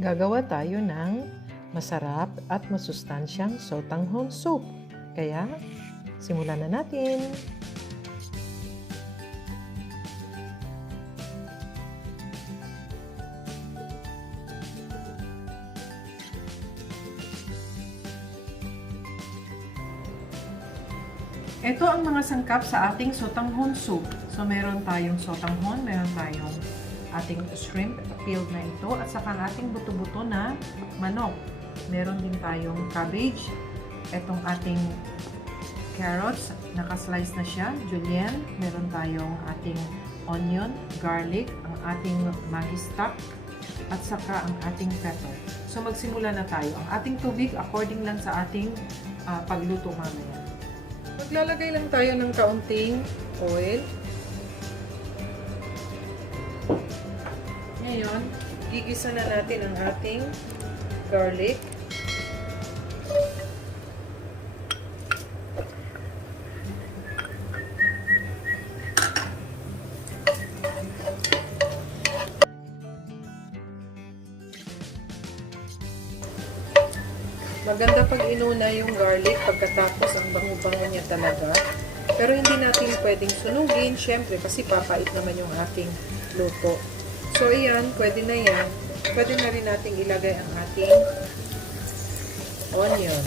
Gagawa tayo ng masarap at masustansyang sotanghon soup. Kaya, simulan na natin! Ito ang mga sangkap sa ating sotanghon soup. So, meron tayong sotanghon, meron tayong ating shrimp, peeled na ito, at saka ang ating buto-buto na manok. Meron din tayong cabbage, itong ating carrots, nakaslice na siya, julienne, meron tayong ating onion, garlic, ang ating Maggi stock, at saka ang ating pepper. So, magsimula na tayo. Ang ating tubig, according lang sa ating pagluto mamaya. Maglalagay lang tayo ng kaunting oil. Ngayon, gigisa na natin ang ating garlic. Maganda pag inuna yung garlic pagkatapos ang bango-bango niya talaga. Pero hindi natin pwedeng sunugin, syempre, kasi papait naman yung ating luto. So, ayan, pwede na yan. Pwede na rin natin ilagay ang ating onion.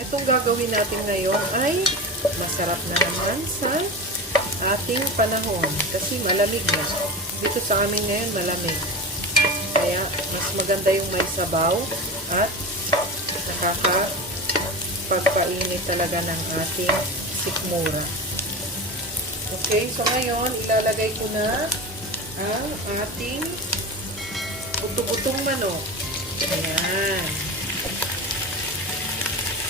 Itong gagawin natin ngayon ay masarap na naman sa ating panahon. Kasi malamig na. Dito sa amin ngayon, malamig. Kaya, mas maganda yung may sabaw at nakakapagpainit talaga ng ating sikmura. Okay, so ngayon, ilalagay ko na ang ating buto-butong manok. Ayan.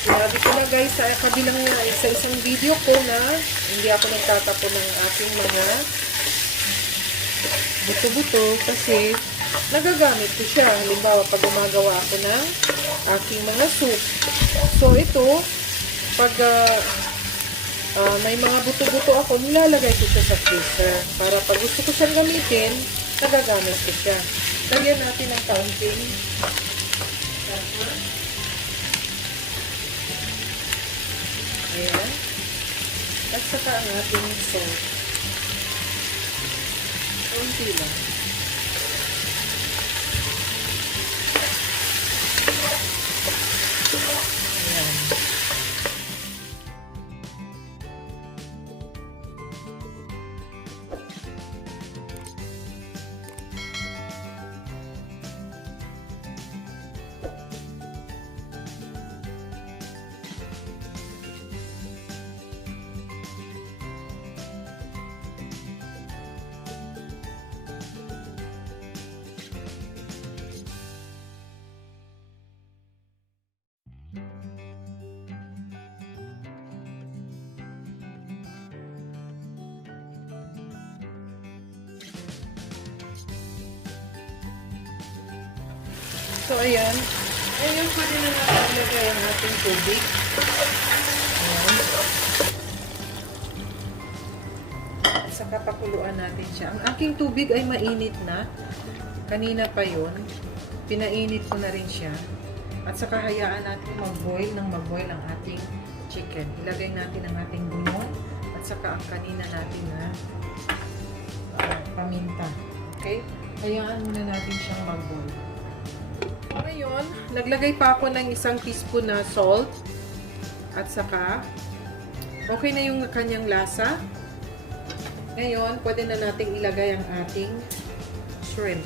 Sinabi ko na guys, sa kabilang sa isang video ko na hindi ako nagtatapon ng ating mga buto-buto kasi nagagamit ko siya. Halimbawa, pag gumagawa ako ng aking mga soup. So, ito, pag may mga buto-buto ako, nilalagay ko siya sa freezer. Para pag gusto ko siyang gamitin, nagagamit ko siya. Lagyan natin ng kaunting pepper. Ayan. At saka ang ating salt. Kaunti lang. Ayan. So, ayan. Ngayon, pwede na natin ilagay ang ating tubig. Ayan. Saka pakuluan natin siya. Ang aking tubig ay mainit na. Kanina pa yun. Pinainit ko na rin siya. At saka hayaan natin mag-boil ng mag-boil ang ating chicken. Ilagay natin ang ating bunon. At saka ang kanina natin na paminta. Okay? Hayaan muna natin siyang mag-boil. Ngayon, naglagay pa ako ng 1 teaspoon na salt at saka okay na yung kanyang lasa. Ngayon, pwede na nating ilagay ang ating shrimp.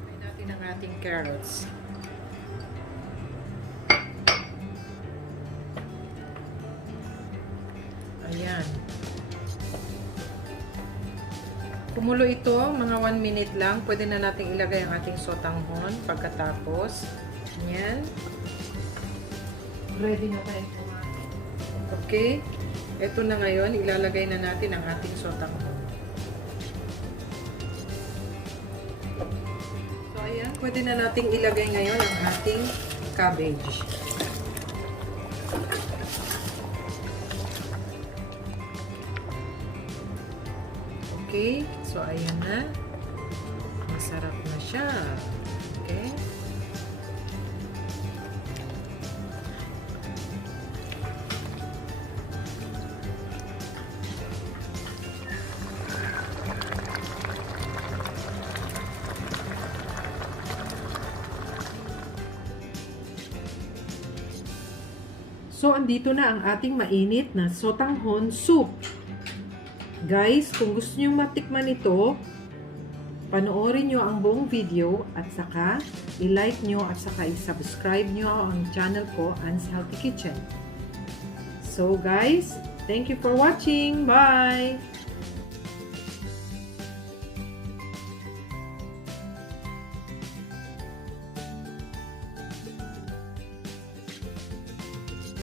Ilagay natin ang ating carrots. Ayan. Kumulo ito, mga 1 minute lang. Pwede na natin ilagay ang ating sotanghon pagkatapos. Ayan. Ready na tayo kumain. Okay. Ito na ngayon, ilalagay na natin ang ating sotanghon. So, ayan. Ayan, pwede na nating ilagay ngayon ang ating cabbage. Okay, so ayan na. Masarap na siya. Okay. So, andito na ang ating mainit na sotanghon soup. Guys, kung gusto nyo matikman ito, panoorin nyo ang buong video at saka i-like nyo at saka i-subscribe nyo ang channel ko, Anne's Healthy Kitchen. So guys, thank you for watching. Bye!